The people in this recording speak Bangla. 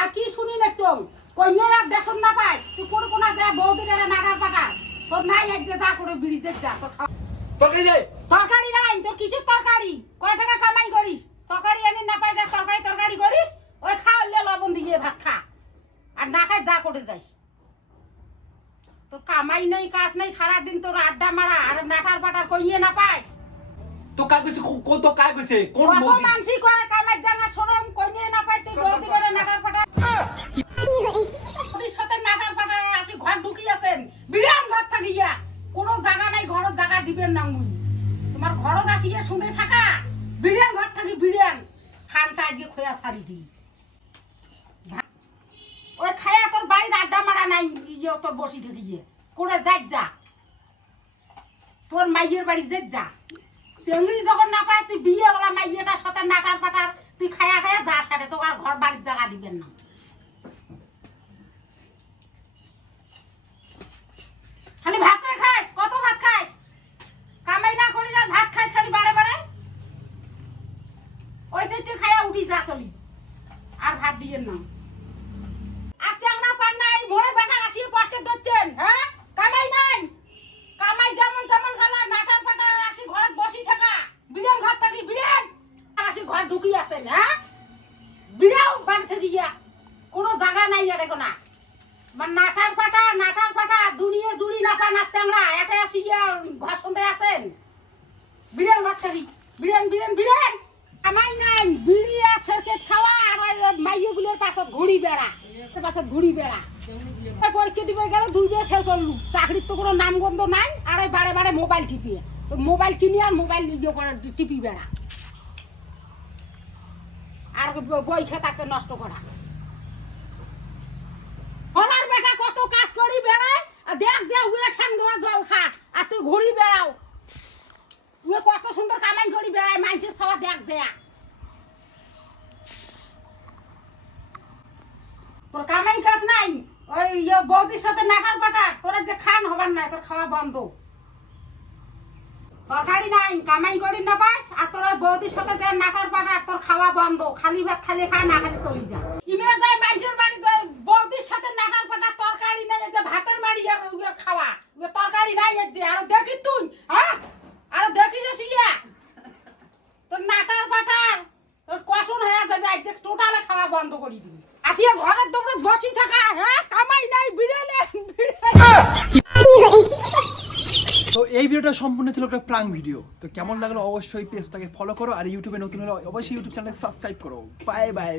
আর কি শুনি নাচং কইয়ে রাত দেশন না পাইস তুই কোন কোনা যায় বউদের নাগার পাকা তোর নাই এক যে যা করে বিড়িতে যা তোর তরকারি দে। তরকারি নাই তোর কিসের তরকারি কয় টাকা কামাই করিস তরকারি এনে না পাই যা তরকারি করিস ওই খাওয়ালে লবণ দিয়ে ভাত খা আর না খাই যা করে যাইস তোর কামাই নাই কাজ নাই সারাদিন তোর আড্ডা মারা আর নাটার পাটার কইয়ে না পাইস তো কাজ কইছে কোন তো কাজ কইছে কোন কত বৌদি মানসি কয় কামাই জানা শরম কইয়ে না পাইস তুই বউদি বলে নাটার পাটার ওদের সাথে নাটার পাটার আসি ঘর ঢুকি আছেন বিরাম ঘর থাকিয়া কোনো জায়গা নাই ঘরের জায়গা দিবেন না মুই তোমার ঘরত আসিয়া শুনে থাকা বিড়ান ঘর থাকি বিড়ান খানটা আজকে খোয়া ছাড়ি দি ওই খায়া তোর বাড়িতে আড্ডা মারা নাই ইয়ে তোর বসি থেকে গিয়ে করে যাই যা তোর মাইয়ের বাড়ি যে যা চেংড়ি যখন না পায় তুই বিয়ে বলা মাইয়েটার সাথে নাটার পাটার তুই খায়া খায়া যা সারে তোর আর ঘর বাড়ির জায়গা দিবেন না খালি ভাত খাস কত ভাত খাস কামাই না করিস আর ভাত খাস খালি বারে বারে ওই যে খায়া উঠি যা চলি আর ভাত দিয়েন না আচ্ছা আমরা পার নাই মোড়ে বেটা আসিয়ে পটকে ধরছেন হ্যাঁ কামাই নাই কামাই যেমন তেমন গেল নাটার পাটার আসি ঘরে বসি থাকা বিড়াল ঘর থাকি বিড়াল আর আসি ঘর ঢুকি আছেন হ্যাঁ বিড়াল বাড়ি থেকে গিয়া কোনো জায়গা নাই আর কোনা নাটার পাটা দুনিয়া জুড়ি না পা নাচছে আমরা এটা আসি ঘর সন্ধে আছেন বিড়াল ঘর থাকি বিড়াল আমাই নাই বিড়ি আর সার্কেট খাওয়া আর মাইয়গুলোর পাছত ঘুড়ি বেড়া পরীক্ষা দিবে গেল 2 বার ফেল করলু চাকরির তো কোনো নামগন্ধ নাই আর ওই বারে বারে মোবাইল টিপিয়ে মোবাইল কিনি আর মোবাইল টিপি বেড়া আর বই খাতাকে নষ্ট করা বলার বেটা কত কাজ করি বেড়ায় আর দেখ যে উড়ে ঠ্যাং দেওয়া জল খা আর তুই ঘুরি বেড়াও উয়ে কত সুন্দর কামাই করি বেড়ায় মাইনসের খাওয়া দেখ দেয়া তোর কামাই কাজ নাই ওই বৌদির সাথে নাটার পাটা তোরা যে খান হবার নাই তোর খাওয়া বন্ধ তরকারি নাই কামাই করি না পাস আর তোর ওই বৌদির সাথে যে নাটার পাটা তোর খাওয়া বন্ধ খালি ভাত খালি খা না খালি চলি যা ইমে যায় মানুষের বাড়ি বৌদির সাথে নাটার পাটা তরকারি নাই যে ভাতের বাড়ি আর খাওয়া তরকারি নাই যে আর দেখি তুই হ্যাঁ আর দেখিস সিয়া তোর নাটার পাটার তোর কষণ হয়ে যাবে আজ টোটালে খাওয়া বন্ধ করে দিবি আসিয়া ঘরের দৌড়ে বসি থাকা হ্যাঁ কামাই নাই বিড়ালে তো এই ভিডিওটা সম্পূর্ণ ছিল একটা প্রাঙ্ক ভিডিও। তো কেমন লাগলো অবশ্যই পেজটাকে ফলো করো আর ইউটিউবে নতুন হলে অবশ্যই ইউটিউব চ্যানেল সাবস্ক্রাইব করো। Bye bye.